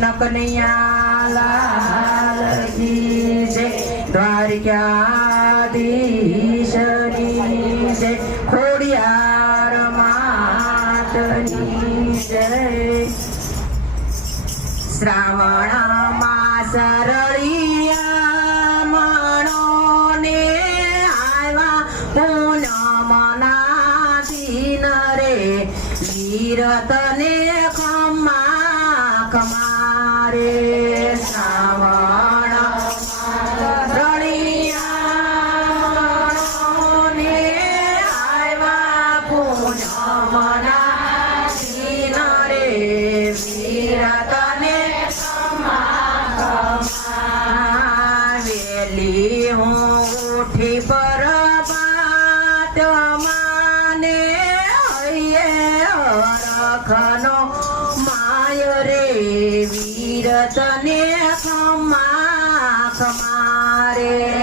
કૃષ્ણ કનૈયા લાલ કી જય દ્વારિકાધીશની જય ખોડિયાર માતની જય શ્રાવણ માસ રળિયા મણોને આવ્યા પૂનમના દિન રે વીરતને વેલી હું ઉઠી પર માને રખનો માય રે વીર તને ખમા ખમારે.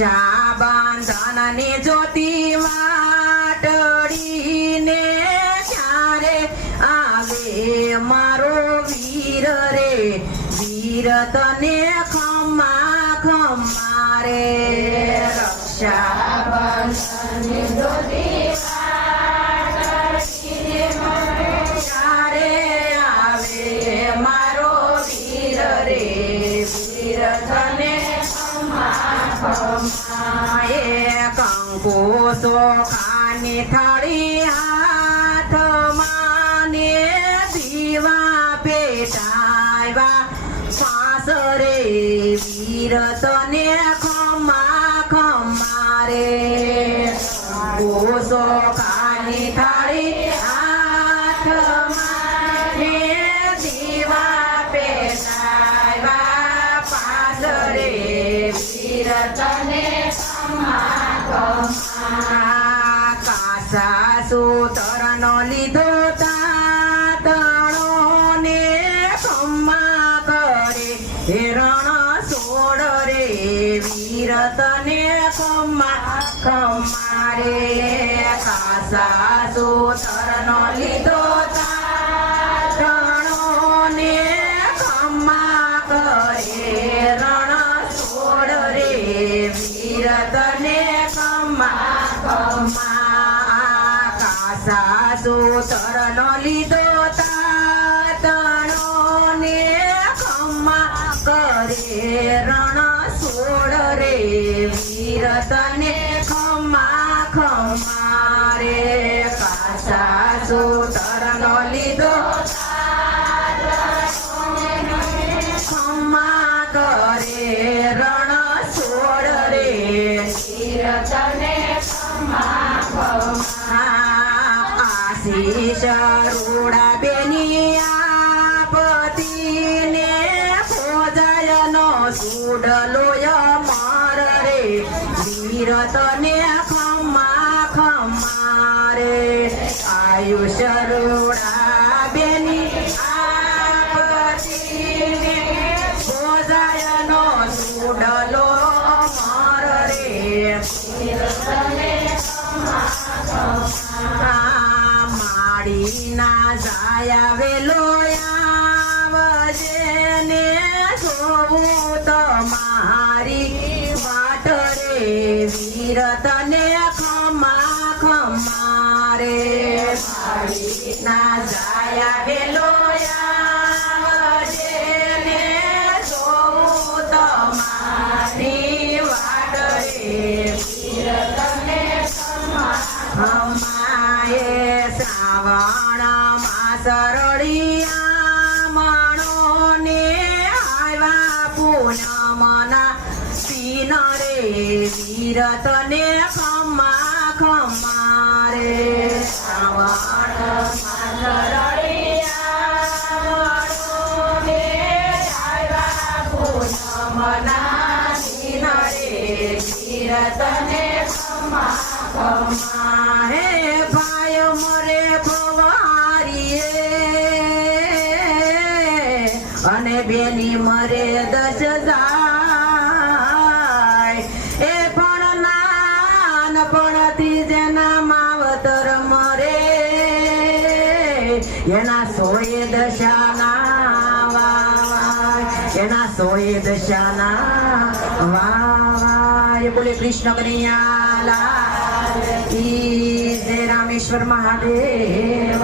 આ રક્ષા બંધનની જ્યોતિ વાટડીને ક્યારે આવે મારો વીર રે? વીર તને ખમા ખમા રે રક્ષા જ્યોતિ કંકુ સોખાની થાળી હાથમાં ને દીવા પેટાવ્યા. શ્વાસ રે વીર તને ખમા ખમા રે કંકુ લીધો તાતણો ને ખમ્મા કરે, હેરણ સોડ રે વીર તને ખમ્મા ખમ્મા રે કાસા સૂતરનો લીધો તાતણો ને ખમ્મા કરે રણ કાસા સૂતરનો લીધો તાતણો ને ખમ્મા કરે રણ છોડ રે. વીર તને ખમ્મા ખમ્મા રે. કાસા સૂતરનો લીધો ખમ્મા કરે રણ છોડ રે. આશીષ રૂડા બેની આપતીને ભોજયનો સુડલો માડીના જાયા વેલો આવજે ને જોવું તમારી વાટ રે. વીર તને ખમા ખમા રે જાયા વેલો માસ રળિયા મણોને આવ્યા પૂનમના પીન રે વીર તને ખમા ખમા રે શ્રાવણ માસ રળિયા મણોને આવ્યા પૂનમના રે બેની મરે દસ જાય. એ પણ નાનપણથી જેના માવતર મરે. એના સોએ દશાના વાય એના સોએ દશાના વાવાય. બોલે કૃષ્ણ કનૈયા લાલ રામેશ્વર મહાદેવ